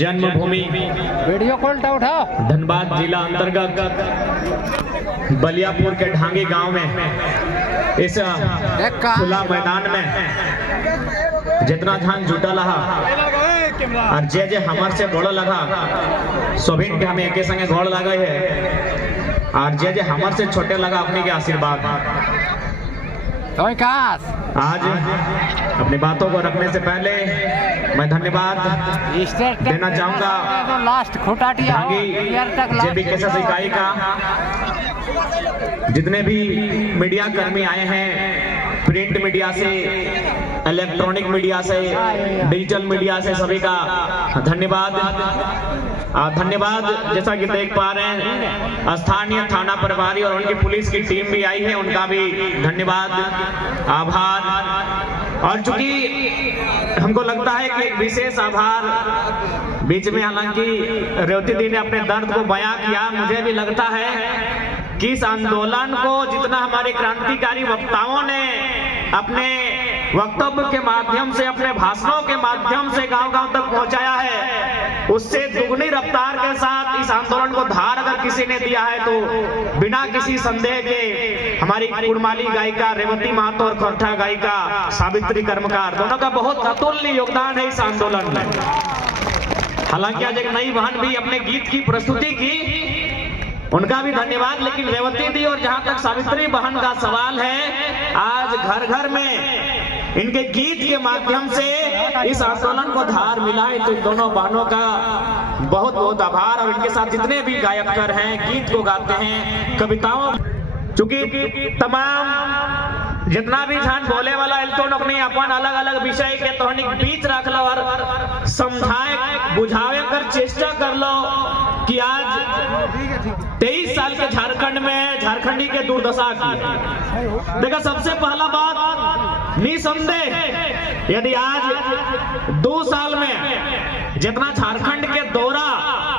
जन्मभूमि video call उठा धनबाद जिला अंतर्गत बलियापुर के ढांगी गांव में इस खुला मैदान में जितना धान जुटा रहा और जे जे हमार से गोड़ लगा सोभिन के हमें एक संगे गोड़ लगा है और जे जे हमार से छोटे लगा अपने के आशीर्वाद। आज अपनी बातों को रखने से पहले मैं धन्यवाद देना चाहूंगा जेबी केसस इकाई का जितने भी मीडिया कर्मी आए हैं, प्रिंट मीडिया से, इलेक्ट्रॉनिक मीडिया से, डिजिटल मीडिया से, सभी का धन्यवाद। धन्यवाद जैसा कि देख पा रहे हैं स्थानीय थाना प्रभारी और उनकी पुलिस की टीम भी आई है, उनका भी धन्यवाद, आभार। और चूंकि हमको लगता है कि एक विशेष आभार बीच में, हालांकि रेवती दी ने अपने दर्द को बयां किया, मुझे भी लगता है कि इस आंदोलन को जितना हमारे क्रांतिकारी वक्ताओं ने अपने वक्तव्य के माध्यम से, अपने भाषणों के माध्यम से गांव-गांव तक पहुंचाया है, उससे दुगनी रफ्तार के साथ इस आंदोलन को धार अगर किसी ने दिया है तो बिना किसी संदेह के हमारी कुड़माली गायिका रेवती महतो और खोरठा गायिका सावित्री कर्मकार, दोनों का बहुत अतुल्य योगदान है इस आंदोलन में। हालांकि आज एक नई बहन भी अपने गीत की प्रस्तुति की, उनका भी धन्यवाद, लेकिन रेवती दी और जहां तक सावित्री बहन का सवाल है, आज घर घर में इनके गीत के माध्यम से इस आंदोलन को धार मिला है, तो इन दोनों बहनों का बहुत बहुत आभार। और इनके साथ जितने भी गायककार हैं, गीत को गाते हैं, कविताओं, चूंकि तमाम जितना भी जान बोले वाला तो अपने अपन अलग अलग विषय के तोहनी बीच रख लो और समझाए बुझावे कर चेष्टा कर लो कि आज 23 साल के झारखंड में झारखंडी के दुर्दशा की। देखा, सबसे पहला बात निसंदेह, यदि आज 2 साल में जितना झारखंड के दौरा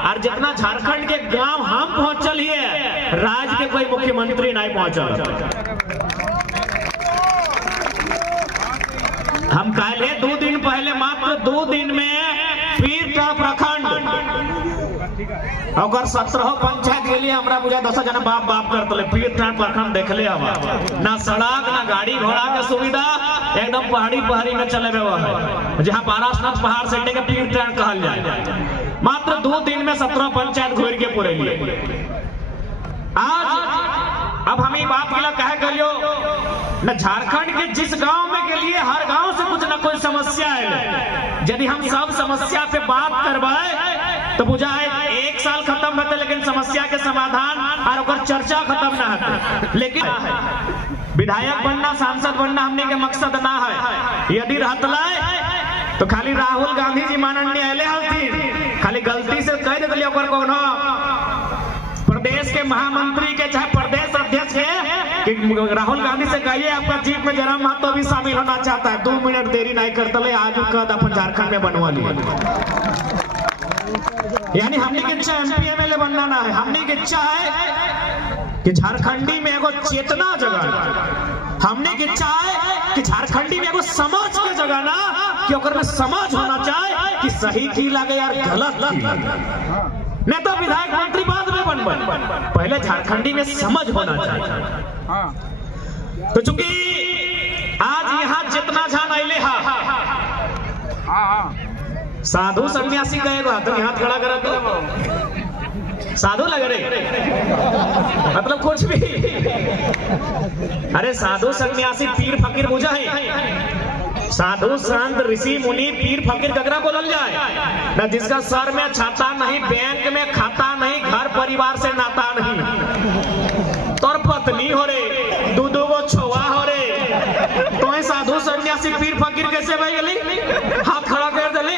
और जितना झारखंड के गांव हम पहुंचल है, राज्य के कोई मुख्यमंत्री नहीं पहुंचल। हम कहले 2 दिन पहले, मात्र 2 दिन में पीरटा प्रखंड और 17 पंचायत के लिए हमरा बुझा 10 जना बाप बाप करते पीरटा प्रखंड देख ले। ना सड़क ना गाड़ी घोड़ा के सुविधा, एकदम पहाड़ी में चले हुए है, जहाँ पारासनाथ पहाड़ से के पीरटा कहल जाए। मात्र 2 दिन में 17 पंचायत घूर के पूरे लिए। आज अब हम ये बात के लिए कहे करियो न, झारखंड के जिस गांव में के लिए हर गांव से कुछ न कुछ समस्या है, यदि हम सब समस्या पे बात करवाए तो बुझा है 1 साल खत्म होते, लेकिन समस्या के समाधान और चर्चा खत्म ना होते। लेकिन विधायक बनना, सांसद बनना हमने के मकसद ना है। यदि रहतला तो खाली राहुल गांधी जी माननीय अले हथिन, खाली गलती से कह दिलिए कोनो प्रदेश के महामंत्री के चाहे प्रदेश अध्यक्ष के कि राहुल गांधी से कहिए आपका जीप में जरा महतो भी शामिल होना चाहता है, 2 मिनट देरी नहीं करता ले, आज कद अपन झारखंड में बनवा लिया। यानी हमने की इच्छा MP MLA बनना ना है, हमने की इच्छा है कि झारखंडी में एगो चेतना जगह, हमने की इच्छा है कि झारखंडी में एगो समझ के जगह ना, कि ओकर में समझ होना चाहिए कि सही की लगे यार गलत की लगे। नेता विधायक मंत्री बाद में बन, पहले झारखंडी में समझ होना चाहिए। तो चूंकि आज यहाँ जितना जान अले साधु सन्यासी कहेगा तो हाथ खड़ा करा तो साधु लग रहे, मतलब कुछ भी। अरे साधु सन्यासी पीर फकीर बुझा है, साधु संत ऋषि मुनि पीर फकीर ककरा बोलल जाए ना, जिसका सर में छाता नहीं, बैंक में खाता नहीं, घर परिवार से नाता नहीं, तोर पत्नी हो रे, 2 गो छोवा हो रे, तो साधु सन्यासी पीर फकीर कैसे भाई गली हाथ खड़ा कर दले।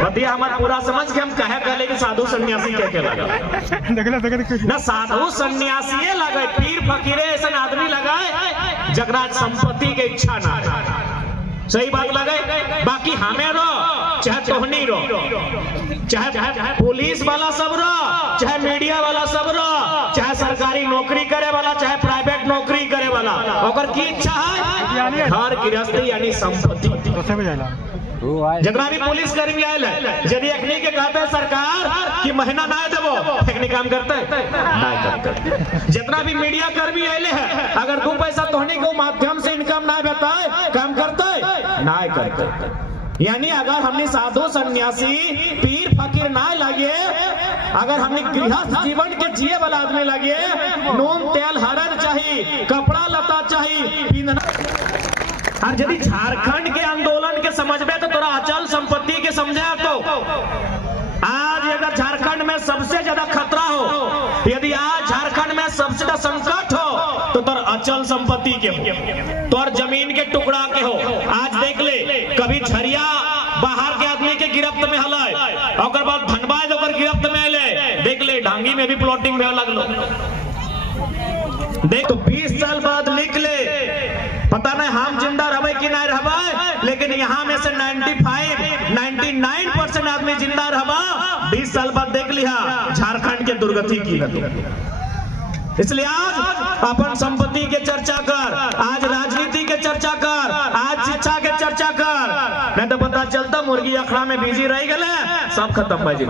बतिया हमारा पूरा समझ के हम कहे कहले कि साधु सन्यासी क्या लगा ना, साधु सन्यासी लगे, पीर फकीरे ऐसा आदमी लगाए जगरा संपत्ति के इच्छा ना, सही बात लगे। बाकी हमें रो चाहे तोहनी रो, चाहे पुलिस वाला सब रो, चाहे मीडिया वाला सब रो, चाहे सरकारी नौकरी करे वाला, चाहे प्राइवेट नौकरी करे वाला, ओकर की इच्छा है घर गृहस्थी यानी संपत्ति। जितना भी पुलिस कर्मी आयल है, यदि एकनी के कहते हैं सरकार कि महीना ना देवो, एकनी काम करते हैं। जितना भी मीडिया कर्मी आये है, अगर 2 पैसा तोहनी के माध्यम से इनकम ना बताए, काम करते ना करते। यानी अगर हमने साधु सन्यासी पीर फकीर ना लगे, अगर हमने गृहस्थ जीवन के जिए वाला आदमी लगे, नून तेल हरन चाहिए, कपड़ा लता चाहिए, और यदि झारखंड के आंदोलन के समझबे तो तोरा अचल संपत्ति के समझे। तो आज अगर झारखंड में सबसे ज्यादा खतरा हो, यदि आज झारखंड में सबसे ज्यादा संकट हो, तो तोर अचल संपत्ति के हो, तोर जमीन के टुकड़ा के हो। आज देख ले, कभी झरिया बाहर के आदमी के गिरफ्त में हलाए, और बाद धनबाद ओकर गिरफ्त में ले, देख ले ढांगी में भी प्लॉटिंग में लगलो। देख तो 20 साल बाद निकले, पता नहीं हम जिंदा रहबे कि नहीं रहबे, लेकिन यहाँ में से 99% आदमी जिंदा रहबा। 20 साल बाद देख लिया झारखंड के दुर्गति की। इसलिए आज अपन संपत्ति के चर्चा कर, आज राजनीति के चर्चा कर, आज शिक्षा के मुर्गी अखड़ा में बिजी रह गए, सब खत्म बजे।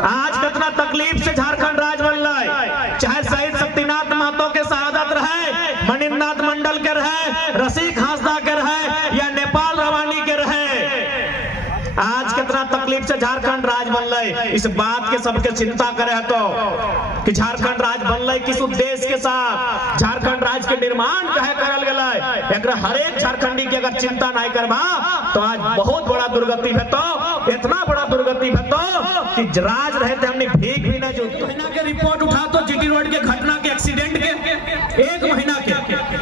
आज कितना तकलीफ से झारखंड राज बन रहा है, चाहे शहीद शक्तिनाथ महतो के शहादत रहे, मणिनाथ मंडल के रहे, रसिक हांसदा के रहे या नेपाल रवानी के रहे, आज कितना तकलीफ से झारखंड राज बन रहा है। इस बात के सबके चिंता करे तो कि झारखंड राज बन रहा है किस उद्देश्य के साथ, झारखंड राज के निर्माण कहे करल गया है, एकरा हर एक झारखंडी की अगर चिंता नहीं करबा तो आज बहुत बड़ा दुर्गति है। तो इतना बड़ा दुर्गति है तो कि राज रहते हमने भीख भी ना जुटतो। महीना के रिपोर्ट उठा तो जीटी रोड के घटना के एक्सीडेंट के एक महीना के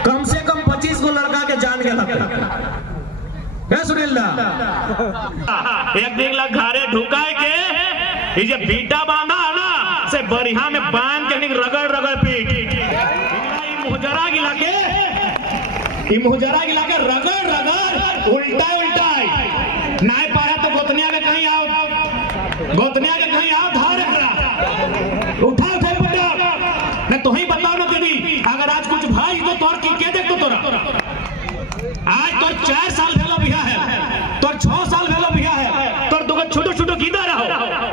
कम से कम 25 गो लड़का के जान गया। एक दिन लग घरे ढुकाए के ये बीटा बांधा है ना से बढ़िया में बांध के रगड़ रगड़ पीट मुहजरा गिला के रगड़ रगड़ उल्टा उल्टा नहीं पारा तो गोतनिया के कहीं आओ धार उठा उठा पटा मैं तो ही बताओ ना दीदी, अगर आज कुछ भाई तो तोर की के देख तो तोरा आज तो 4 साल भेलो बिहा है, तो 6 साल भेलो बिहा है, तो दुगो छोटो छोटो गिदा रहो,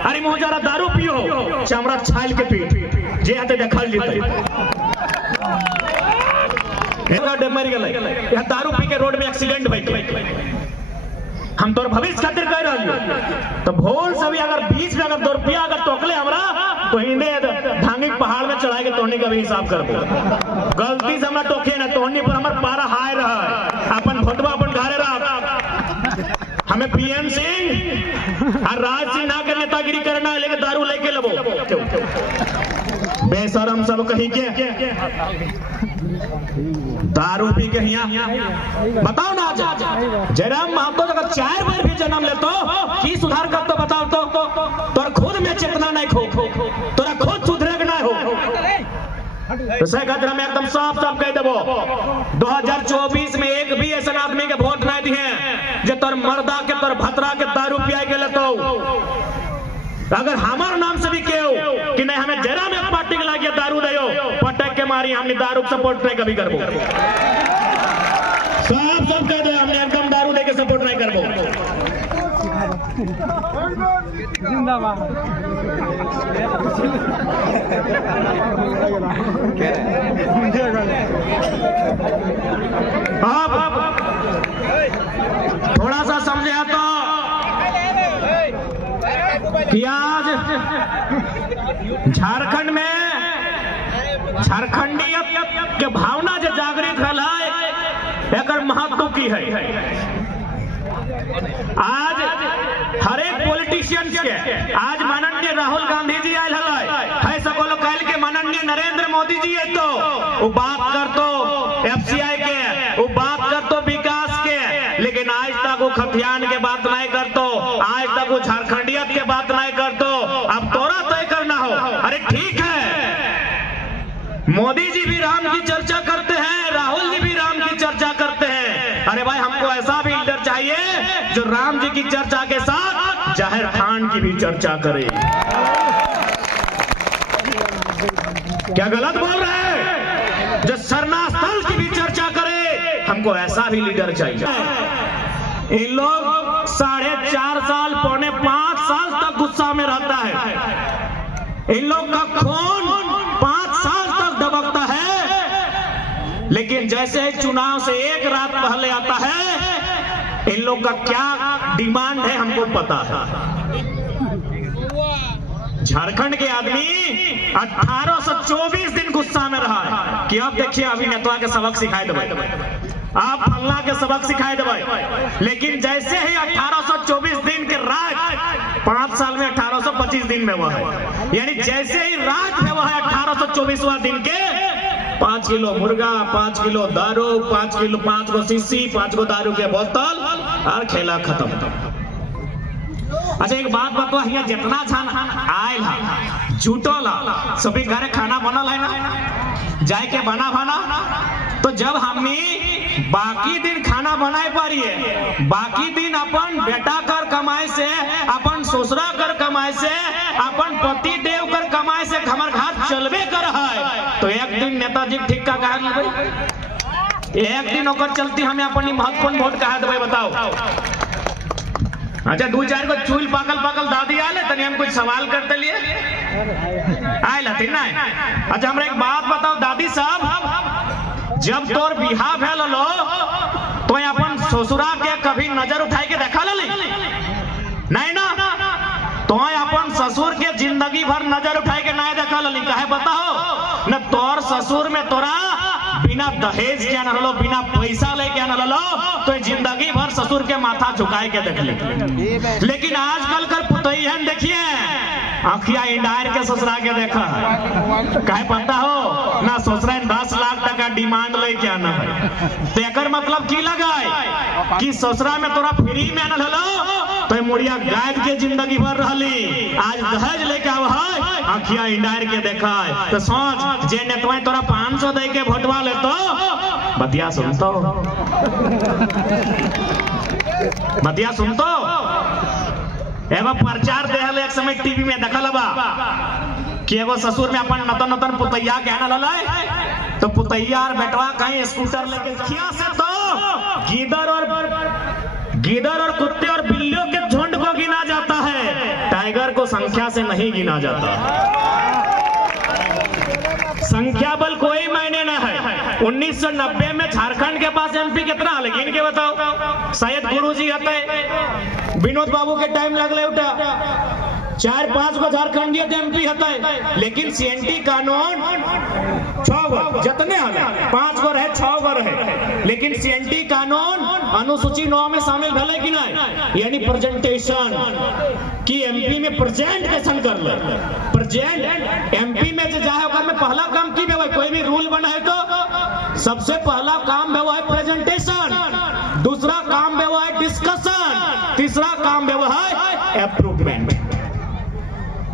अरे मोहजरा दारू पियो चमड़ा छाल के पीठ जे हाथे देखल जीते मर गए। यहाँ दारू पी के रोड में एक्सीडेंट भइल, हम तोर भविष्य खातिर कह रही तो भोल सभी अगर बीच में अगर 2 रुपया अगर टोकले हमरा तो हिंदे धांगी पहाड़ में चढ़ाए के तोहनी का भी हिसाब कर दो। गलती से हमरा टोके ना तोहनी पर हमार पारा हाय रहा, अपन भोटवा अपन घरे रहा, हमें पीएम सिंह और राज सिंह ना के नेतागिरी करना है, लेके दारू लेके लबो बेशरम सब कही के दारू पी के यहाँ बताओ ना। जयराम महतो अगर 4 बार भी जन्म ले तो की सुधार कर तो बताओ तो तोर खुद में चेतना नहीं खो, तोरा खुद सुधरे ना हो तो से खातिर हम एकदम साफ साफ कह देबो 2024 में एक भी ऐसा आदमी के वोट नहीं दिए जे तोर मर्दा के तोर भतरा के दारू पिया के लेतो। अगर हमारे नाम से भी कहो कि नहीं हमें जरा में पार्टी के लागे दारू दो पटक के मारी, हमने दारू सपोर्ट नहीं कभी करबो, सब कह दो हमने एकदम दारू दे के सपोर्ट नहीं करबो। जिंदाबाद। अब थोड़ा सा समझे तो कि आज झारखंड में झारखंडियत के भावना जो जागृत है एकर महत्व की है। आज हर एक पॉलिटिशियन के आज माननीय राहुल गांधी जी आयल है सको लोग कल के माननीय नरेंद्र मोदी जी है तो वो बात कर तो एफसीआई के वो बात कर तो विकास के, लेकिन आज तक वो खतियान के बात नहीं कर तो, आज तक वो झारखंडियत के बात नहीं कर तो। अब तोरा तय करना हो, अरे ठीक है मोदी जी भी राम की चर्चा करते हैं, राहुल जी भी राम की चर्चा करते हैं, अरे भाई हमको ऐसा भी लीडर चाहिए जो राम जी की चर्चा के साथ जाहिर खान की भी चर्चा करे। क्या गलत बोल रहे हैं? जो सरना स्थल की भी चर्चा करे, हमको ऐसा भी लीडर चाहिए। इन लोग 4.5 साल 4.5 साल तक गुस्सा में रहता है, इन लोग का खून 5 साल तक दबकता है, लेकिन जैसे चुनाव से एक रात पहले आता है इन लोग का क्या डिमांड है हमको पता है। झारखंड के आदमी 1824 दिन गुस्सा में रहा है कि अब देखिए अभी नेता के सबक सिखाए देवे, आप फल्ला के सबक सिखाए देवे, लेकिन जैसे ही 1824 दिन के राज 5 साल में 1825 दिन में हुआ है, यानी जैसे ही राज में हुआ है 1824वां दिन के 5 किलो मुर्गा, 5 किलो दारू, 5 गो शीशी, 5 गो दारू के बोतल और खेला खत्म। अच्छा एक बात बताओ, यहाँ जितना छान आयल है जुटल सभी घरे खाना बनल है ना, जाए के बना तो जब हमनी बाकी दिन खाना बनाए पारिए, बाकी दिन अपन बेटा कर कमाए से, अपन ससुरा कर कमाए से, अपन पति देव कर कमाए से हमार घर चलबे कर है, तो एक दिन नेताजी ठिक्का कहा एक दिन होकर चलती हमें अपनी महत्वपूर्ण वोट कहा दे बताओ। अच्छा 2-4 को चूल पाकल पाकल दादी आले तनी हम कुछ सवाल करते लिए आए लती ना। अच्छा हमरा एक बात बताओ दादी साहब, जब तोर बिहार भेल लो तो अपन ससुरा के कभी नजर उठाई के देखा ली नहीं ना? तो अपन ससुर के जिंदगी भर नजर उठाई के नहीं देखा ली, कहे बताओ न? तोर ससुर में तोरा बिना दहेज के न लो, बिना पैसा लेके न लो, तो जिंदगी भर ससुर के माथा झुकाए के देख ली। लेकिन आजकल कर पुतैहन देखिए आखिया इंडायर के ससुरा के देखा, कहे पता हो ना? ससुरा 10 लाख टका डिमांड लेके आना है, तो एकर मतलब की लगाए कि ससुरा में तोरा फ्री में न लो तो मुड़िया गायब के जिंदगी भर रहली, आज दहेज लेके आव है आखिया इंडायर के देखा है। तो सोच जे नेतवा तोरा 500 दे के भोटवा ले तो बतिया सुनतो, बतिया सुनतो। एगो प्रचार देहल एक समय टीवी में देखल बा कि एगो ससुर में अपन नतन नतन पुतैया के आना लले, तो पुतैया और बेटवा कहीं स्कूटर लेके खिया से तो गीदड़ और कुत्ते और बिल्लियों के झुंड को गिना जाता है, टाइगर को संख्या से नहीं गिना जाता। संख्या बल कोई मायने ना है। 1990 में झारखंड के पास एमपी कितना है गिन के बताओ? शायद गुरुजी हते, विनोद बाबू के टाइम लगले उठा 4-5 को झारखंडीय एमपी हते, लेकिन सीएनटी कानून 6 गो जितने हले 5 गो रहे 6 गो रहे, लेकिन सीएनटी कानून अनुसूची 9 में शामिल भले कि नहीं? यानी प्रेजेंटेशन कि एमपी में प्रेजेंट कैसन कर ले, प्रेजेंट एमपी में जो जाए ओकर में पहला काम की है, कोई भी रूल बना है तो सबसे पहला काम है वो है प्रेजेंटेशन, दूसरा काम है वो है डिस्कशन, तीसरा काम है वो है अप्रूवमेंट।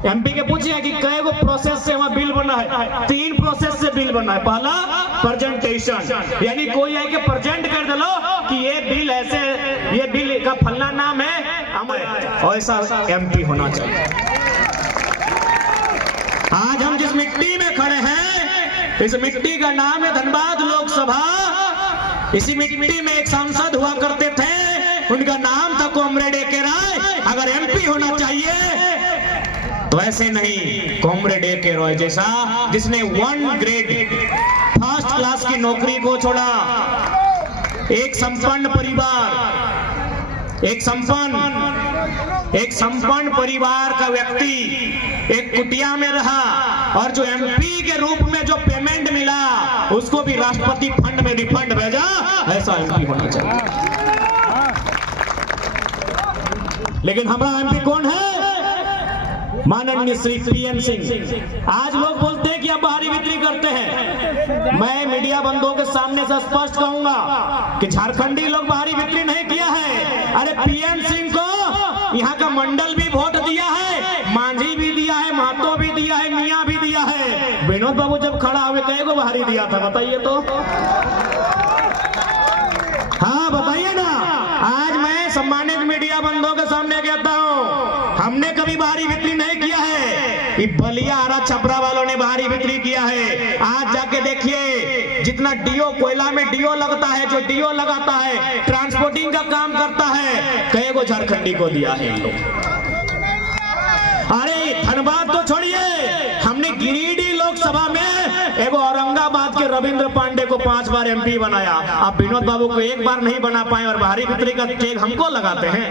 एमपी के पूछिए कि कई गो प्रोसेस से वहां बिल बना है? 3 प्रोसेस से बिल बना है। पहला प्रेजेंटेशन, यानी कोई है कि प्रेजेंट कर दे लो कि ये बिल ऐसे, ये बिल का फलना नाम है, ऐसा एमपी होना चाहिए। आज हम जिस मिट्टी में खड़े हैं इस मिट्टी का नाम है धनबाद लोकसभा। इसी मिट्टी में एक सांसद हुआ करते थे, उनका नाम था कॉमरेड ए.के. राय। अगर एमपी होना चाहिए तो ऐसे नहीं, कॉमरेड ए.के. रॉय जैसा जिसने 1 ग्रेड फर्स्ट क्लास की नौकरी को छोड़ा, एक संपन्न परिवार, एक संपन्न परिवार का व्यक्ति एक कुटिया में रहा और जो एमपी के रूप में जो पेमेंट मिला उसको भी राष्ट्रपति फंड में रिफंड भेजा, ऐसा एमपी होना चाहिए। लेकिन हमारा एमपी कौन है? माननीय श्री पीएन सिंह। आज लोग बोलते हैं कि आप बाहरी बिक्री करते हैं, मैं मीडिया बंधुओं के सामने से स्पष्ट कहूंगा कि झारखंडी लोग बाहरी बिक्री नहीं किया है। अरे पीएन सिंह को यहाँ का मंडल भी वोट दिया है, मांझी भी दिया है, महतो भी दिया है, मियाँ भी दिया है। विनोद बाबू जब खड़ा हुए कई को बाहरी दिया था बताइए तो? हाँ बताइए ना। आज मैं सम्मानित मीडिया बंधुओं के सामने कहता हूँ, हमने कभी बाहरी बिक्री नहीं किया है, ये बलिया आरा छपरा वालों ने बाहरी बिक्री किया है। आज जाके देखिए जितना डीओ कोयला में डीओ लगता है, जो डीओ लगाता है, ट्रांसपोर्टिंग का काम करता है, कई को झारखंडी को दिया है इन लोग। अरे धनबाद तो छोड़िए, हमने गिरिडीह लोकसभा में एगो औरंगाबाद के रविंद्र पांडे को 5 बार एमपी बनाया। आप विनोद बाबू को 1 बार नहीं बना पाए और बाहरी बिक्री का केक हमको लगाते हैं।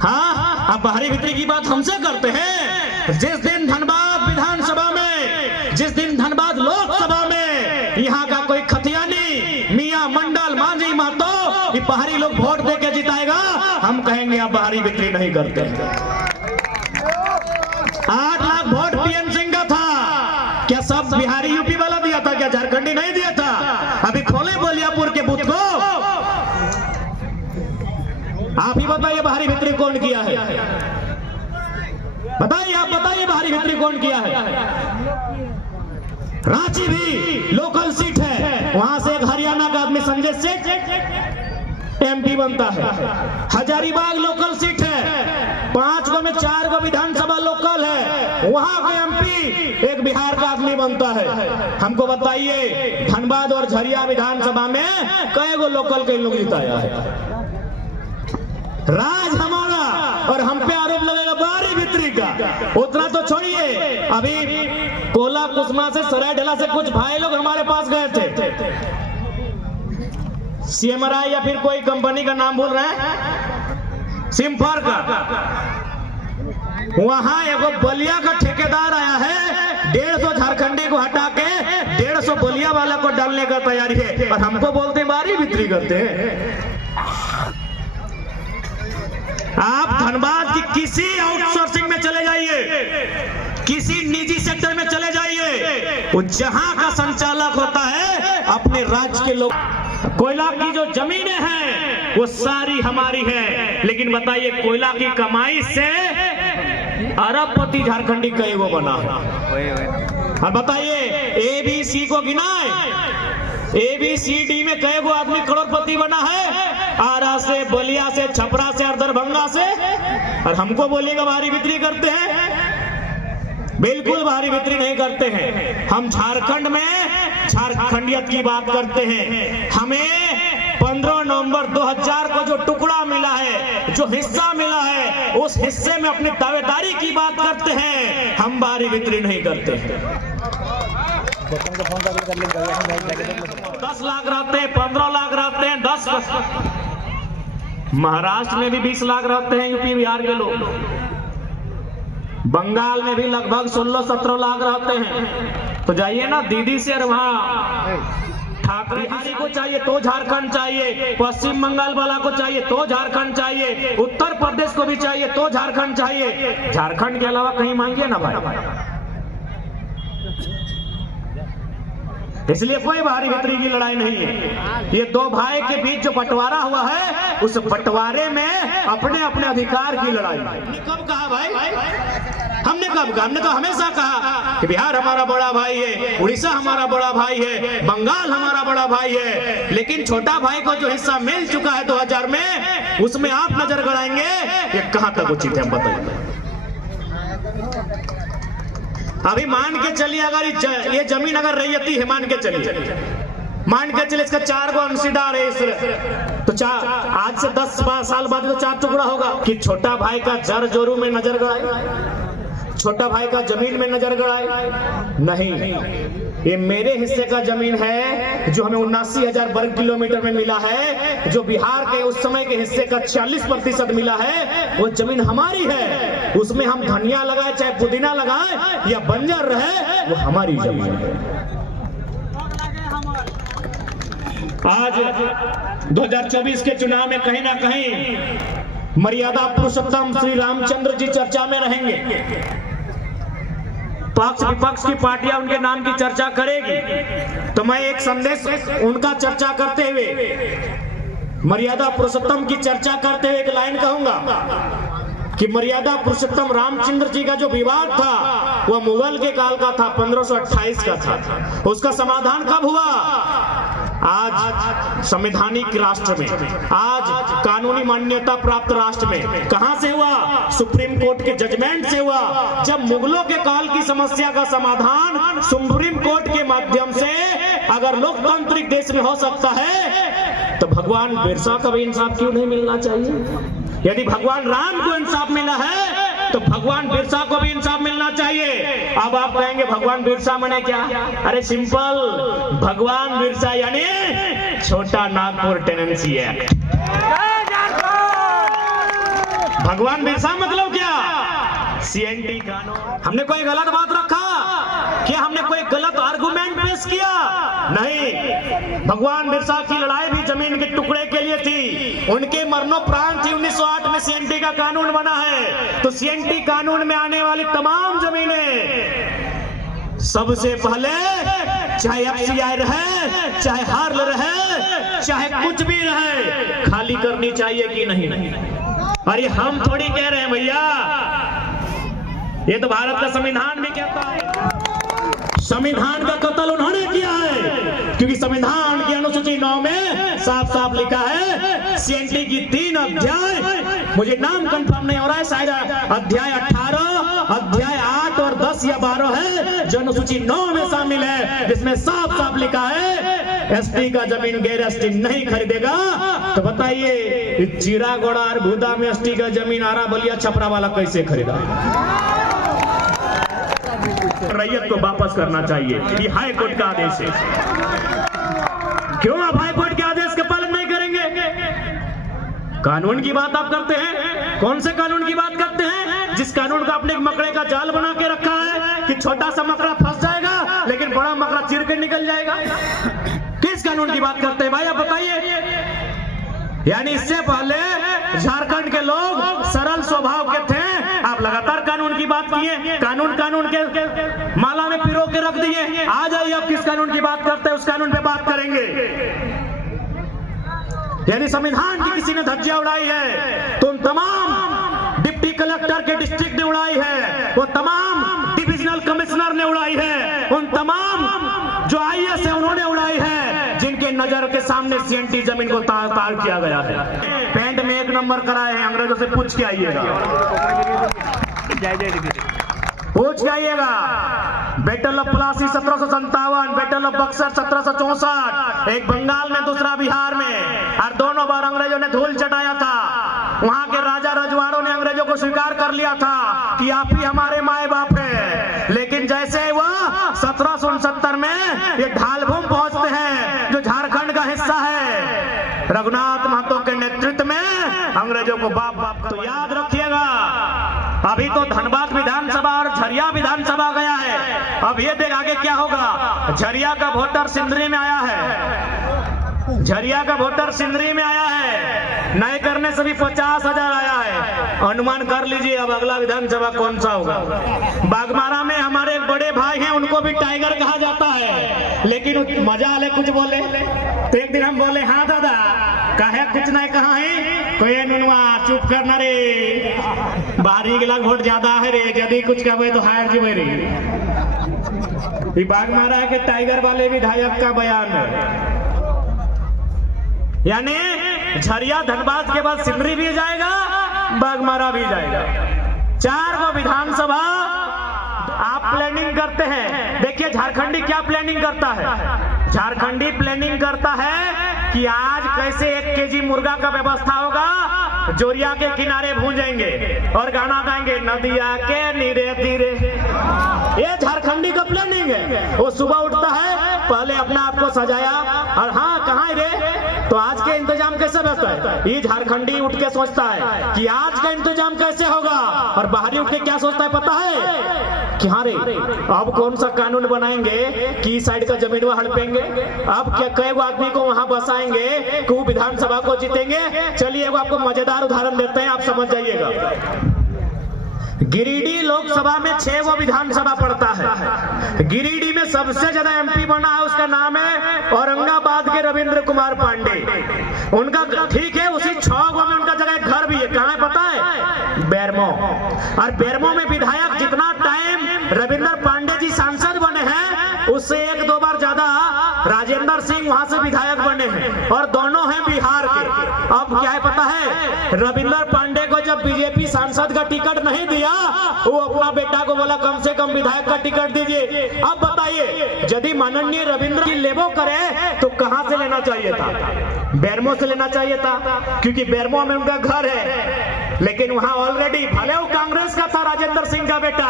हाँ, आप बाहरी बिक्री की बात हमसे करते हैं। जिस दिन धनबाद विधानसभा में, जिस दिन धनबाद लोकसभा में यहाँ का कोई खतियानी, मियाँ, मंडल, मांझी, महतो ये बाहरी लोग वोट देके जिताएगा, हम कहेंगे आप बाहरी बिक्री नहीं करते। 8 लाख वोट पीएन सिंह का था, क्या सब बिहारी यूपी वाला दिया था? क्या झारखंडी नहीं दिया था? अभी खोले बलियापुर के बूथ को, आप ही बताइए बाहरी बिक्री कौन किया है? बताइए, आप बताइए बाहरी बिक्री कौन किया है? रांची भी लोकल सीट है, वहां से एक हरियाणा का आदमी संजय सेठ एमपी बनता है। हजारीबाग लोकल सीट है, 5 गो में 4 गो विधानसभा लोकल है, वहां का एमपी एक बिहार का आदमी बनता है। हमको बताइए धनबाद और झरिया विधानसभा में कई गो लोकल के लोग जिताया है? राज हमारा, और हम पे आरोप लगेगा बारी भित्री का। उतना तो छोड़िए, अभी कोला कुसमा से सराय ढला से कुछ भाई लोग हमारे पास गए थे, सीएमआरआई या फिर कोई कंपनी का नाम बोल रहे हैं, सिम्फर का। वहां एगो बलिया का ठेकेदार आया है, 150 झारखंडी को हटा के 150 बलिया वाला को डालने का तैयारी है, और हमको बोलते हैं बारी भित्री करते हैं। आप धनबाद की किसी आउटसोर्सिंग में चले जाइए, किसी निजी सेक्टर में चले जाइए, वो जहां का संचालक होता है अपने राज्य के लोग। कोयला की जो जमीनें हैं वो सारी हमारी है, लेकिन बताइए कोयला की कमाई से अरबपति झारखंडी कई वो बना है। और बताइए ABC को गिनाए, ABCD में कई गो आदमी करोड़पति बना है? आरा से, बलिया से, छपरा से और दरभंगा से। और हमको बोलेगा भारी बिक्री करते हैं? बिल्कुल भारी बिक्री नहीं करते हैं। हम झारखंड में झारखंडियत की बात करते हैं। हमें 15 नवंबर 2000 को जो टुकड़ा मिला है, जो हिस्सा मिला है, उस हिस्से में अपनी दावेदारी की बात करते हैं। हम भारी बिक्री नहीं करते हैं। 10 लाख रहते हैं, 15 लाख रहते हैं, 10 महाराष्ट्र में भी 20 लाख रहते हैं, यूपी बिहार के लोग। बंगाल में भी लगभग 16-17 लाख रहते हैं। तो जाइए ना दीदी से, वहां ठाकरे जी को चाहिए तो झारखंड चाहिए, पश्चिम बंगाल वाला को चाहिए तो झारखंड चाहिए, उत्तर प्रदेश को भी चाहिए तो झारखंड चाहिए। झारखंड के अलावा कहीं मांगिए ना भाई। इसलिए कोई भारी बिक्री की लड़ाई नहीं है। ये 2 भाई के बीच जो बंटवारा हुआ है, उस बंटवारे में अपने अपने अधिकार की लड़ाई। हमने कब कहा भाई? हमने कब कहा? हमने तो हमेशा कहा कि बिहार हमारा बड़ा भाई है, उड़ीसा हमारा बड़ा भाई है, बंगाल हमारा बड़ा भाई है। लेकिन छोटा भाई को जो हिस्सा मिल चुका है 2000 में, उसमें आप नजर गड़ाएंगे, ये कहां तक उचित है बताइए। अभी मान के चलिए, अगर ये जमीन अगर रैयती है, मान के चलिए, इसका 4 गो अंशीदार है, तो आज से 10 साल बाद तो 4 टुकड़ा होगा। कि छोटा भाई का जर जोरू में नजर गड़ाए, छोटा भाई का जमीन में नजर गड़ाए? नहीं, ये मेरे हिस्से का जमीन है जो हमें 79,000 वर्ग किलोमीटर में मिला है, जो बिहार के उस समय के हिस्से का 40% मिला है, वो जमीन हमारी है। उसमें हम धनिया लगाए चाहे पुदीना लगाए या बंजर रहे, वो हमारी जमीन है। आज 2024 के चुनाव में कहीं ना कहीं मर्यादा पुरुषोत्तम श्री रामचंद्र जी चर्चा में रहेंगे। पक्ष विपक्ष की पार्टियां उनके नाम की चर्चा करेगी, तो मैं एक संदेश उनका चर्चा करते हुए, मर्यादा पुरुषोत्तम की चर्चा करते हुए एक लाइन कहूंगा कि मर्यादा पुरुषोत्तम रामचंद्र जी का जो विवाद था, वह मुगल के काल का था, 1528 का था। उसका समाधान कब हुआ? आज संवैधानिक राष्ट्र में, आज कानूनी मान्यता प्राप्त राष्ट्र में। कहां से हुआ? सुप्रीम कोर्ट के जजमेंट से हुआ। जब मुगलों के काल की समस्या का समाधान सुप्रीम कोर्ट के माध्यम से अगर लोकतांत्रिक देश में हो सकता है, तो भगवान बिरसा का भी इंसाफ क्यों नहीं मिलना चाहिए? यदि भगवान राम को इंसाफ मिला है, तो भगवान बिरसा को भी इंसाफ मिलना चाहिए। अब आप कहेंगे भगवान बिरसा माने क्या? अरे सिंपल, भगवान बिरसा यानी छोटा नागपुर टेनेंसी एक्ट। भगवान बिरसा मतलब क्या? CNT कानून। हमने कोई गलत बात रखा क्या? हमने कोई गलत आर्गुमेंट पेश किया? नहीं। भगवान बिरसा की लड़ाई भी जमीन के टुकड़े के लिए थी। उनके मरणोपरांत 1908 में CNT का कानून बना है। तो CNT कानून में आने वाली तमाम जमीनें सबसे पहले, चाहे FCI रहे, चाहे हार्ल रहे, चाहे कुछ भी रहे, खाली करनी चाहिए कि नहीं? अरे हम थोड़ी कह रहे हैं भैया, ये तो भारत का संविधान भी कहता है। संविधान का कत्ल उन्होंने किया है कि क्योंकि संविधान की अनुसूची 9 में साफ साफ लिखा है सीएनटी की 3 अध्याय, मुझे नाम कंफर्म नहीं हो रहा है, शायद अध्याय 18, अध्याय 8 और 10 या 12 है जो अनुसूची 9 में शामिल है, जिसमें साफ साफ लिखा है एसटी का जमीन गैर एसटी नहीं खरीदेगा। तो बताइए जीरा गोड़ा और भूदा में एसटी का जमीन आरा बलिया छपरा वाला कैसे खरीदा? रैयत को वापस करना चाहिए, ये हाई कोर्ट का आदेश है। क्यों आप हाई कोर्ट के आदेश का पालन नहीं करेंगे? कानून की बात आप करते हैं, कौन से कानून की बात करते हैं? जिस कानून का आपने एक मकड़े का जाल बना के रखा है कि छोटा सा मकड़ा फंस जाएगा लेकिन बड़ा मकड़ा चीर के निकल जाएगा। किस कानून की बात करते हैं भाई आप बताइए? यानी इससे पहले झारखंड के लोग सरल स्वभाव के थे, आप लगातार कानून की बात किए, कानून के माला में पिरो के रख दिए। आ जाइए आप किस कानून की बात करते हैं, उस कानून पे बात करेंगे। यानी संविधान की किसी ने धज्जियां उड़ाई है तो उन तमाम डिप्टी कलेक्टर के डिस्ट्रिक्ट ने उड़ाई है, वो तमाम डिविजनल कमिश्नर ने उड़ाई है, उन तमाम जो आईएएस है उन्होंने उड़ाई है, जिनके नजर के सामने सीएनटी जमीन को तार किया गया है। पेंट में 1 नंबर कराए हैं, अंग्रेजों से पूछ के आइएगा, पूछ के आइएगा। Battle of Plassey 1757, battle of Buxar 1764, एक बंगाल में दूसरा बिहार में, और दोनों बार अंग्रेजों ने धूल चटाया था। वहां के राजा रजवाड़ों ने अंग्रेजों को स्वीकार कर लिया था कि आप ही हमारे माए बाप हैं, लेकिन जैसे वह 1769 में ये ढालभूम पहुंचते हैं जो झारखंड का हिस्सा है, रघुनाथ महतो के नेतृत्व में अंग्रेजों को बाप बाप। तो याद रखिएगा, अभी तो धनबाद विधानसभा और झरिया विधानसभा गया है, अब ये देख आगे क्या होगा। झरिया का वोटर सिंदरी में आया है, झरिया का वोटर सिंदरी में आया है, नए करने से भी 50,000 आया है। अनुमान कर लीजिए अब अगला विधानसभा कौन सा होगा। बागमारा में हमारे एक बड़े भाई हैं, उनको भी टाइगर कहा जाता है, लेकिन मजा आले कुछ बोले तो एक दिन हम बोले हाँ दादा कहे कुछ नहीं कहा है, कोई नुनवा चुप करना रे, बाहरी के वोट ज्यादा है रे, यदि कुछ कहे तो हार जी रे। बागमारा के टाइगर वाले विधायक का बयान है। यानी झरिया धनबाद के बाद सिमरी भी जाएगा, बागमारा भी जाएगा, 4 गो विधानसभा आप प्लानिंग करते हैं। देखिए झारखंडी क्या प्लानिंग करता है, झारखंडी प्लानिंग करता है कि आज कैसे 1 केजी मुर्गा का व्यवस्था होगा, जोरिया के किनारे भूंजेंगे और गाना गाएंगे नदिया के नीरे तीरे। ये झारखंडी का प्लानिंग है। वो सुबह उठता है, पहले अपने आप को सजाया और हाँ कहाँ रे, तो आज के इंतजाम कैसे रहता है, ये झारखंडी उठ के सोचता है कि आज का इंतजाम कैसे होगा, और बाहरी उठ के क्या सोचता है पता है कि हाँ रे अब कौन सा कानून बनाएंगे कि साइड का जमीन वो हड़पेंगे, अब क्या कई आदमी को वहां बसाएंगे कि वो विधानसभा को जीतेंगे। चलिए आपको मजेदार उदाहरण देते हैं, आप समझ जाइएगा। गिरिडीह लोकसभा में 6 वो विधानसभा पड़ता है, गिरिडीह में सबसे ज्यादा एमपी बना है, उसका नाम है औरंगाबाद के रविंद्र कुमार पांडे। उनका ठीक है, उसी 6 गो में उनका जगह घर भी है, कहाँ है पता है, बेरमो। और बेरमो में विधायक जितना टाइम रविंद्र पांडे जी सांसद बने हैं उससे 1-2 बार ज्यादा राजेंद्र सिंह वहां से विधायक बने हैं, और दोनों हैं बिहार के। अब क्या है पता है, रविंद्र पांडे को जब बीजेपी सांसद का टिकट नहीं दिया, वो अपना बेटा को बोला कम से कम विधायक का टिकट दीजिए। अब बताइए यदि माननीय रविंद्र जी लेबो करे तो कहां से लेना चाहिए था, बेरमो से लेना चाहिए था, क्योंकि बेरमो में उनका घर है, लेकिन वहां ऑलरेडी भले वो कांग्रेस का था राजेंद्र सिंह का बेटा।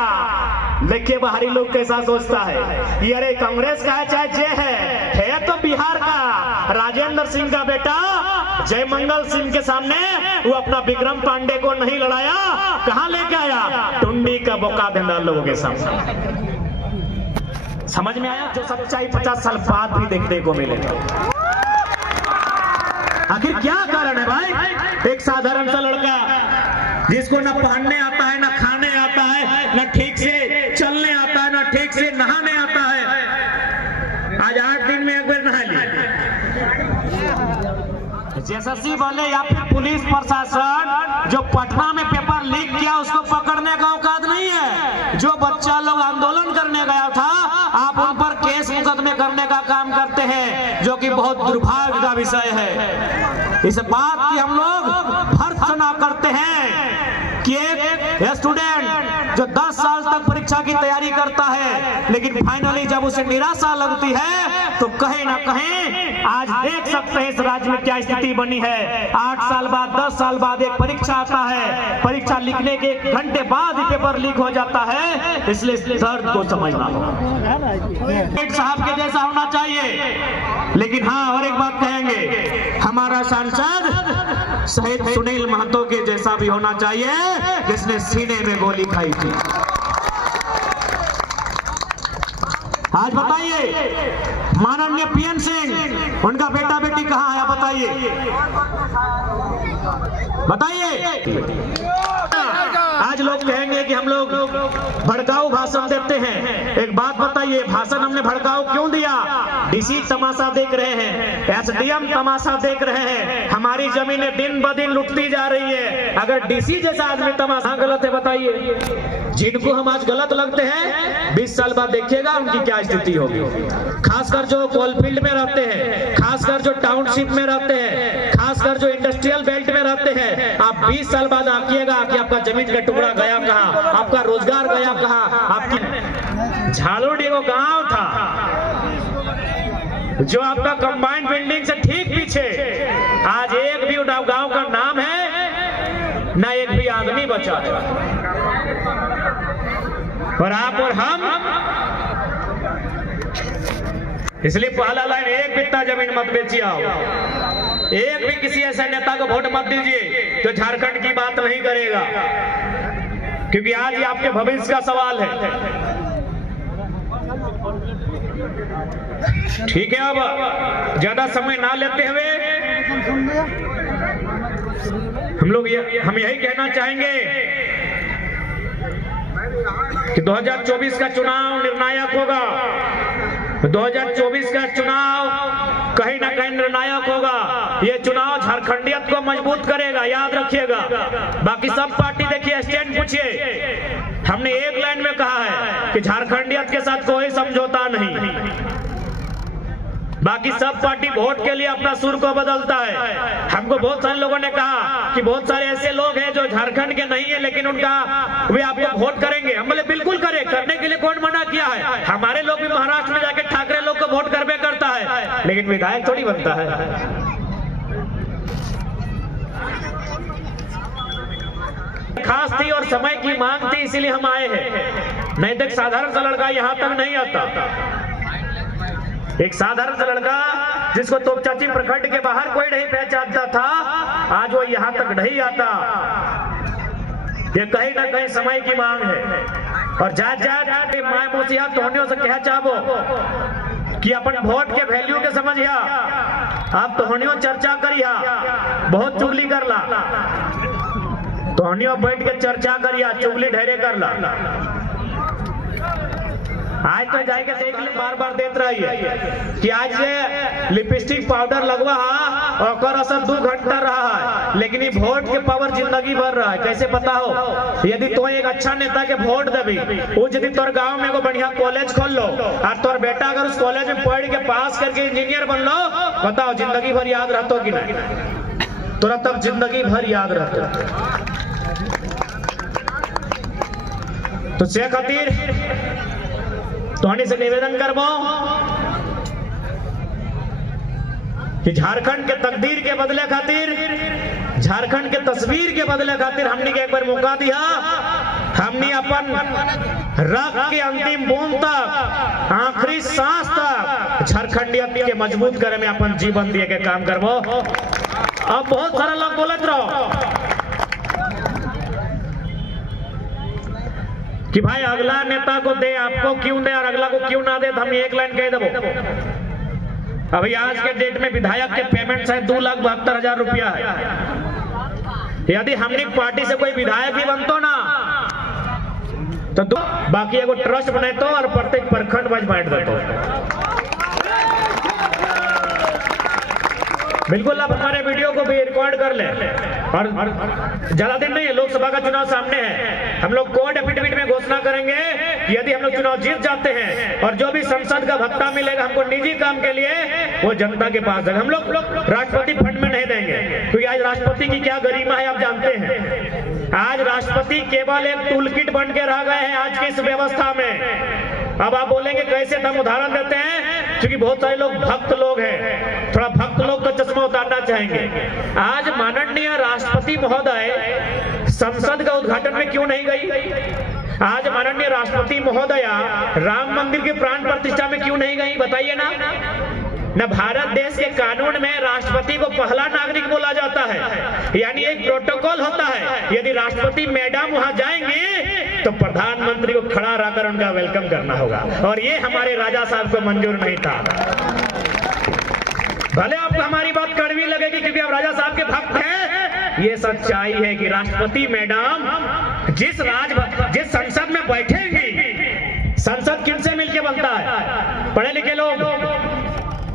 देखिए बाहरी लोग कैसा सोचता है, ये अरे कांग्रेस का है चाहे जे है तो बिहार का राजेंद्र सिंह का बेटा जयमंगल सिंह के सामने वो अपना विक्रम पांडे को नहीं लड़ाया, कहां लेके आया, टुंडी का बोका देना लोगों के सामने। समझ में आया, जो सच्चाई 50 साल बाद भी देखने को मिले। आखिर क्या कारण है भाई, एक साधारण सा लड़का जिसको न पहनने आता है, न खाने आता है, न ठीक से चलने आता है, न ठीक से नहाने आता है, आज 8 दिन में एक बार नहा लिया। एसएससी वाले या फिर पुलिस प्रशासन जो पटना में पेपर लीक किया उसको पकड़ने का औकात नहीं है। जो बच्चा लोग आंदोलन करने गया था आप उन पर केस मुकदमे करने का काम करते हैं। जो कि बहुत दुर्भाग्य का विषय है। इस बात की हम लोग भर्त्सना करते हैं कि एक स्टूडेंट जो 10 साल तक परीक्षा की तैयारी करता है, लेकिन फाइनली जब उसे निराशा लगती है तो कहीं ना कहीं आज देख सकते हैं इस राज्य में क्या स्थिति बनी है। 8 साल बाद 10 साल बाद एक परीक्षा आता है, परीक्षा लिखने के 1 घंटे बाद ही पेपर लीक हो जाता है। इसलिए इस दर्द को समझना होगा। एक साहब के जैसा होना चाहिए। लेकिन हाँ, और एक बात कहेंगे, हमारा सांसद शहीद सुनील महतो के जैसा भी होना चाहिए, जिसने सीने में गोली खाई थी। आज बताइए, माननीय पीएन सिंह, उनका बेटा बेटी कहाँ है? बताइए बताइए। आज लोग कहेंगे कि हम लोग भड़काऊ भाषण देते हैं। एक बात बताइए, भाषण हमने भड़काऊ क्यों दिया? डीसी तमाशा देख रहे हैं, एसडीएम तमाशा देख रहे हैं, हमारी जमीनें दिन ब दिन लुटती जा रही है। अगर डीसी जैसा आदमी तमाशा गलत है, बताइए। जिनको हम आज गलत लगते हैं, 20 साल बाद देखिएगा उनकी क्या स्थिति होगी। खासकर जो कोलफील्ड में रहते हैं, खासकर जो टाउनशिप में रहते हैं, खासकर जो इंडस्ट्रियल बेल्ट में रहते हैं, आप 20 साल बाद आकिएगा कि आपका जमीन का टुकड़ा गया कहाँ, आपका रोजगार गया कहाँ। आपकी झालोडी वो गांव था जो आपका कंबाइंड बिल्डिंग से ठीक पीछे, आज एक भी गांव का नाम है ना, एक भी आदमी बचा है। और आप और हम, इसलिए पहला लाइन, एक बित्ता जमीन मत बेचिए। आओ, एक भी किसी ऐसे नेता को वोट मत दीजिए जो झारखंड की बात नहीं करेगा, क्योंकि आज ये आपके भविष्य का सवाल है। ठीक है, अब ज्यादा समय ना लेते हुए हम यही कहना चाहेंगे कि 2024 का चुनाव निर्णायक होगा। 2024 का चुनाव कहीं ना कहीं निर्णायक होगा। ये चुनाव झारखंडियत को मजबूत करेगा, याद रखिएगा। बाकी सब पार्टी देखिए, स्टैंड पूछिए। हमने एक लाइन में कहा है कि झारखंडियत के साथ कोई समझौता नहीं। बाकी सब पार्टी वोट के लिए अपना सुर को बदलता है। हमको बहुत सारे लोगों ने कहा कि बहुत सारे ऐसे लोग हैं जो झारखंड के नहीं है, लेकिन वे आपको वोट करेंगे। हम बोले बिल्कुल करें, करने के लिए कौन मना किया है? हमारे लोग भी महाराष्ट्र में जाके ठाकरे लोग को वोट करवे करता है, लेकिन विधायक थोड़ी बनता है। खास थी और समय की मांग थी, इसीलिए हम आए हैं। नहीं तो एक साधारण सा लड़का यहाँ तक नहीं आता। एक साधारण सा लड़का जिसको तोपचाची प्रखंड के बाहर कोई नहीं पहचानता था, आज वो यहाँ तक नहीं आता। ये कहीं ना कहीं समय की मांग है। और जात जात माय मोसिया तोहनियों से कह चाहो कि अपन वोट के वैल्यू के समझिया, आप तोहनियों चर्चा करिया, बहुत चुगली करला, तोहनियों बैठ के चर्चा करिया, चुगली ढेरे करला। आज तो जाके देख ली, बार बार देख रही है कि आज ये लिपस्टिक पाउडर लगवा और असर 2 घंटा रहा है, लेकिन ये वोट के पावर जिंदगी भर रहा है। कैसे पता हो? यदि तो एक अच्छा नेता के वोट देवी, वो यदि तोर गांव में एगो बढ़िया कॉलेज खोल लो और तोर बेटा अगर उस कॉलेज में पढ़ के पास करके इंजीनियर बन लो, बताओ जिंदगी भर याद रहता कि नहीं? तोरा तब जिंदगी भर याद रहता। तो से खातिर तोहनी से निवेदन करबो कि झारखंड के तकदीर के बदले खातिर, झारखंड के तस्वीर के बदले खातिर हमनी के एक बार मौका दिया। हमनी अपन रक्त के अंतिम बूंद तक, आखिरी सांस तक झारखंडियत के मजबूत करे में अपन जीवन दिए के काम करबो। अब बहुत सारा लोग बोलत रहो कि भाई अगला नेता को दे, आपको क्यों दे और अगला को क्यों ना दे। तो हम एक लाइन कह दो, अभी आज के डेट में विधायक के पेमेंट है 2,72,000 रुपया है। यदि हमने पार्टी से कोई विधायक ही बनतो ना तो बाकी एगो ट्रस्ट बने तो और प्रत्येक प्रखंड वाइज बांट देतो। बिल्कुल आप हमारे वीडियो को भी रिकॉर्ड कर लें। और ज्यादा दिन नहीं है, लोकसभा का चुनाव सामने है। हम लोग कोर्ट एफिडेविट में घोषणा करेंगे कि यदि हम लोग चुनाव जीत जाते हैं और जो भी संसद का भत्ता मिलेगा हमको निजी काम के लिए, वो जनता के पास जाएगा। हम लोग राष्ट्रपति फंड में नहीं देंगे, क्योंकि आज राष्ट्रपति की क्या गरिमा है आप जानते हैं। आज राष्ट्रपति केवल एक टूल किट बन के रह गए हैं आज की इस व्यवस्था में। अब आप बोलेंगे कैसे, हम उदाहरण देते हैं, क्योंकि बहुत सारे लोग भक्त लोग हैं, थोड़ा भक्त लोग का चश्मा उतारना चाहेंगे। आज माननीय राष्ट्रपति महोदय संसद का उद्घाटन में क्यों नहीं गई? आज माननीय राष्ट्रपति महोदया राम मंदिर के प्राण प्रतिष्ठा में क्यों नहीं गई? बताइए ना। भारत देश के कानून में राष्ट्रपति को पहला नागरिक बोला जाता है, यानी एक प्रोटोकॉल होता है। यदि राष्ट्रपति मैडम वहां जाएंगे तो प्रधानमंत्री को खड़ा रहकर उनका वेलकम करना होगा, और ये हमारे राजा साहब को मंजूर नहीं था। भले आपको हमारी बात कड़वी लगेगी क्योंकि आप राजा साहब के भक्त हैं, ये सच्चाई है कि राष्ट्रपति मैडम जिस संसद में बैठेंगी, संसद किनसे मिलके बनता है? पढ़े लिखे लोग,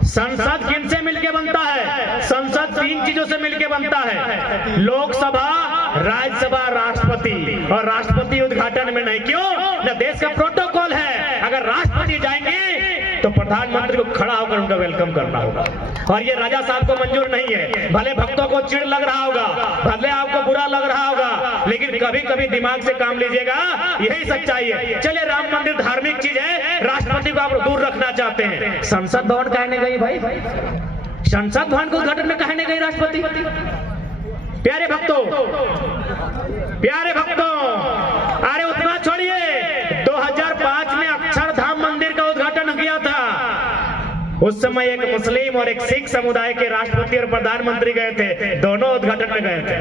संसद किनसे मिलके बनता है? संसद 3 चीजों से मिलके बनता है, लोकसभा, राज्यसभा, राष्ट्रपति। और राष्ट्रपति उद्घाटन में नहीं, क्यों? न देश का प्रोटोकॉल है, अगर राष्ट्रपति जाएंगे तो प्रधानमंत्री को खड़ा होकर उनका वेलकम करना होगा, और ये राजा साहब को मंजूर नहीं है। भले भक्तों को चिढ़ लग रहा होगा, भले आपको बुरा लग रहा होगा, लेकिन कभी कभी दिमाग से काम लीजिएगा, यही सच्चाई है। चलिए, राम मंदिर धार्मिक चीज है, राष्ट्रपति को आप दूर रखना चाहते हैं, संसद भवन कहने गई भाई, संसद भवन को उद्घाटन में कहने गई राष्ट्रपति। प्यारे भक्तों, अरे उतना छोड़िए, 2005 में अक्षरधाम मंदिर का उद्घाटन किया था। उस समय एक मुस्लिम और एक सिख समुदाय के राष्ट्रपति और प्रधानमंत्री गए थे, दोनों उद्घाटन में गए थे।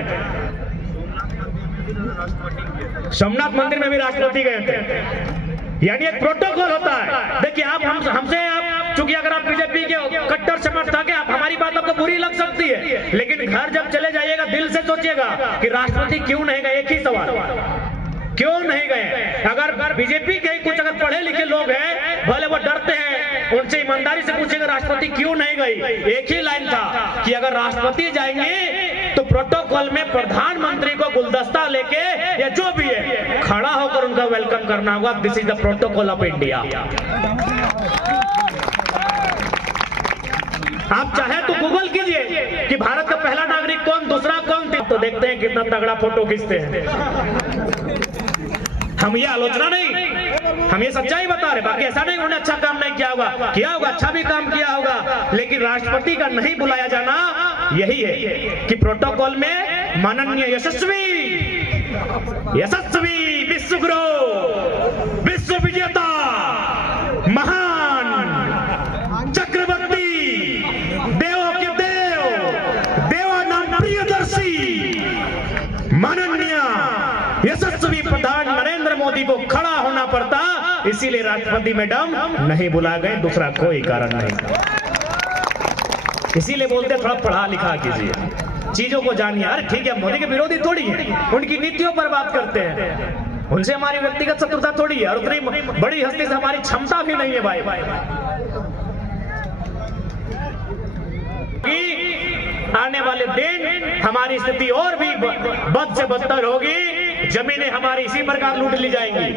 सोमनाथ मंदिर में भी राष्ट्रपति गए थे, यानी एक प्रोटोकॉल होता है। देखिए, आप हमसे चूंकि अगर आप बीजेपी के कट्टर समर्थक हैं, आप हमारी बात आपको बुरी लग सकती है, लेकिन घर जब चले जाइएगा दिल से सोचिएगा कि राष्ट्रपति क्यों नहीं गए। एक ही सवाल, क्यों नहीं गए? अगर बीजेपी के कुछ अगर पढ़े लिखे लोग हैं, भले वो डरते हैं, उनसे ईमानदारी से पूछेगा राष्ट्रपति क्यों नहीं गई। एक ही लाइन था कि अगर राष्ट्रपति जाएंगे तो प्रोटोकॉल में प्रधानमंत्री को गुलदस्ता लेके या जो भी है खड़ा होकर उनका वेलकम करना होगा। This is the protocol of India. आप चाहे तो गूगल कीजिए कि भारत का पहला नागरिक कौन, दूसरा कौन थे, तो देखते हैं कितना तगड़ा फोटो खींचते हैं। हम ये आलोचना नहीं, हम ये सच्चाई बता रहे, बाकी ऐसा नहीं उन्होंने अच्छा काम नहीं किया होगा, अच्छा भी काम किया होगा, लेकिन राष्ट्रपति का नहीं बुलाया जाना यही है कि प्रोटोकॉल में माननीय यशस्वी विश्वगुरु, विश्व विजेता, महान चक्रवर्ती, देवों के देव, देवानाम प्रियदर्शी, माननीय यशस्वी प्रधान नरेंद्र मोदी को खड़ा होना पड़ता, इसीलिए राष्ट्रपति मैडम नहीं बुला गए, दूसरा कोई कारण नहीं। इसीलिए बोलते थोड़ा पढ़ा लिखा कीजिए, चीजों को जानिए। अरे ठीक है, मोदी के विरोधी थोड़ी है, उनकी नीतियों पर बात करते हैं, उनसे हमारी व्यक्तिगत शत्रुता थोड़ी है, और उतनी बड़ी हस्ती से हमारी क्षमता भी नहीं है भाई। आने वाले दिन हमारी स्थिति और भी बद से बदतर होगी, जमीनें हमारी इसी प्रकार लूट ली जाएंगी,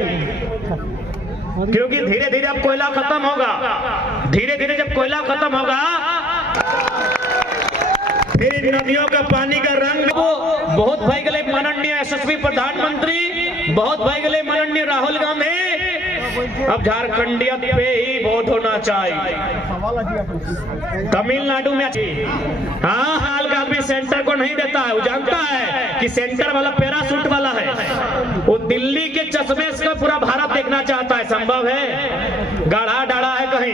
क्योंकि धीरे धीरे अब कोयला खत्म होगा। धीरे धीरे जब कोयला खत्म होगा, फिर नदियों का पानी का रंग बहुत भाई गले माननीय यशस्वी प्रधानमंत्री, बहुत भाई गले माननीय राहुल गांधी। अब झारखंडियत पे ही वोट होना चाहिए। तमिलनाडु में हाँ, हाल का आदमी सेंटर को नहीं देता है, वो जानता है कि सेंटर वाला पैरासूट वाला है, वो दिल्ली के चश्मे से पूरा भारत देखना चाहता है। संभव है? गाढ़ा डाढ़ा है कहीं,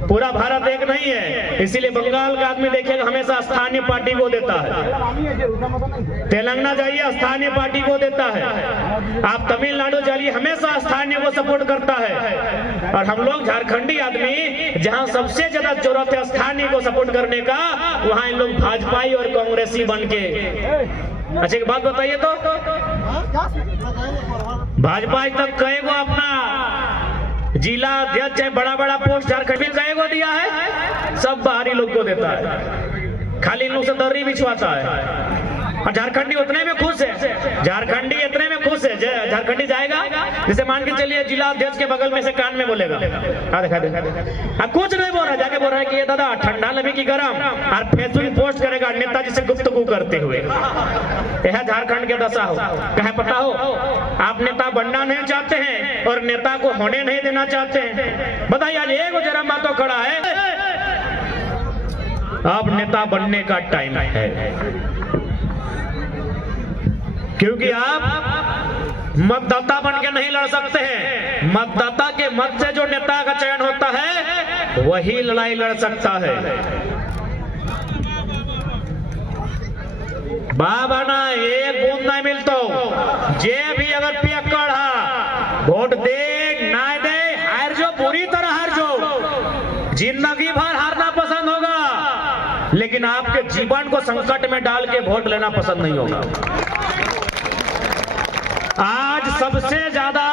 पूरा भारत एक नहीं है। इसीलिए बंगाल का आदमी देखेगा हमेशा स्थानीय पार्टी को देता है, तेलंगाना जाइए स्थानीय पार्टी को देता है, आप तमिलनाडु जाइए हमेशा स्थानीय को सपोर्ट करता है। और हम लोग झारखंडी आदमी जहां सबसे ज्यादा जरूरत है स्थानीय को सपोर्ट करने का, वहां इन लोग भाजपाई और कांग्रेसी बन के। अच्छा एक बात बताइए तो, भाजपा आज तक कई को अपना जिला अध्यक्ष है, बड़ा बड़ा पोस्ट झारखंड में कई को दिया है? सब बाहरी लोग को देता है, खाली इन लोग से दर्री बिछवाता है। और झारखंडी उतने में खुश है, झारखंडी इतने में खुश है, झारखंडी जाएगा, जैसे मान के चलिए जिला अध्यक्ष के बगल में से कान में बोलेगा, दिखा दे, कुछ नहीं बोल रहा, जाके बोल रहा है कि ये दादा ठंडा लगे कि गरम, और फेसबुक पोस्ट करेगा नेताजी से गुफ्तगू करते हुए। यह झारखंड के दशा हो, कहे पता हो, आप नेता बनना नहीं चाहते हैं और नेता को होने नहीं देना चाहते हैं। बताइए आज एक जरा मातो खड़ा है, अब नेता बनने का टाइम है, क्योंकि आप मतदाता बन के नहीं लड़ सकते हैं। मतदाता के मत से जो नेता का चयन होता है वही लड़ाई लड़ सकता है। बाबा ना एक बूंद नहीं मिलता, जे भी अगर पियक्कड़ वोट दे ना दे, हार जो पूरी तरह हार जो, जिंदगी भर हारना पसंद होगा, लेकिन आपके जीवन को संकट में डाल के वोट लेना पसंद नहीं होगा। आज सबसे ज्यादा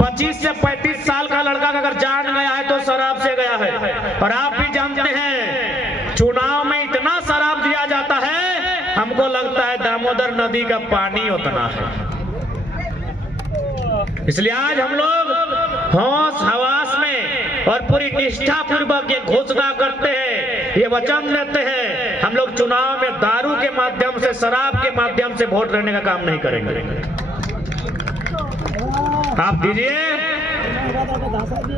25 से 35 साल का लड़का अगर जान गया है तो शराब से गया है, और आप भी जानते हैं चुनाव में इतना शराब दिया जाता है, हमको लगता है दामोदर नदी का पानी उतना है। इसलिए आज हम लोग होश हवास में और पूरी निष्ठा पूर्वक ये घोषणा करते हैं, ये वचन देते हैं, हम लोग चुनाव में दारू के माध्यम से, शराब के माध्यम से वोट लेने का काम नहीं करेंगे। आप दीजिए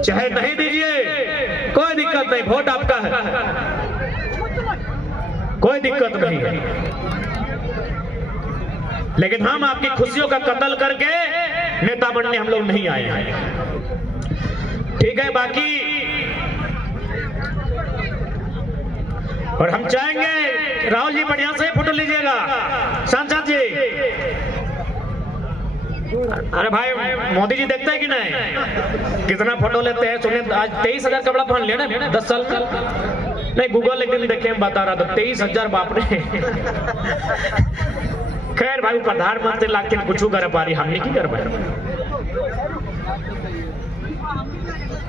चाहे नहीं दीजिए, कोई दिक्कत नहीं, वोट आपका है, कोई दिक्कत नहीं है, लेकिन हम आपकी खुशियों का कत्ल करके नेता बनने हम लोग नहीं आए हैं। ठीक है, बाकी और हम चाहेंगे राहुल जी बढ़िया से फोटो लीजिएगा, सांसद जी। अरे भाई मोदी जी देखते हैं कि नहीं कितना फोटो लेते हैं। सुनिए आज 23,000 कपड़ा पहन लिया ना 10 साल का, नहीं गूगल एक दिन देखे बता रहा था 23,000, बाप रे। खैर भाई प्रधानमंत्री लाके कुछ कर पा रही, हम नहीं कर पाए,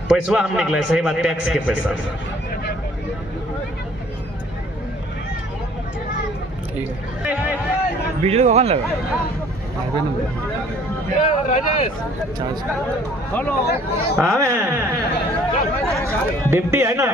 पैसा हम निकले, सही बात, टैक्स के पैसा। बिजली कौन लगा हेलो हाँ डिप्टी है ना।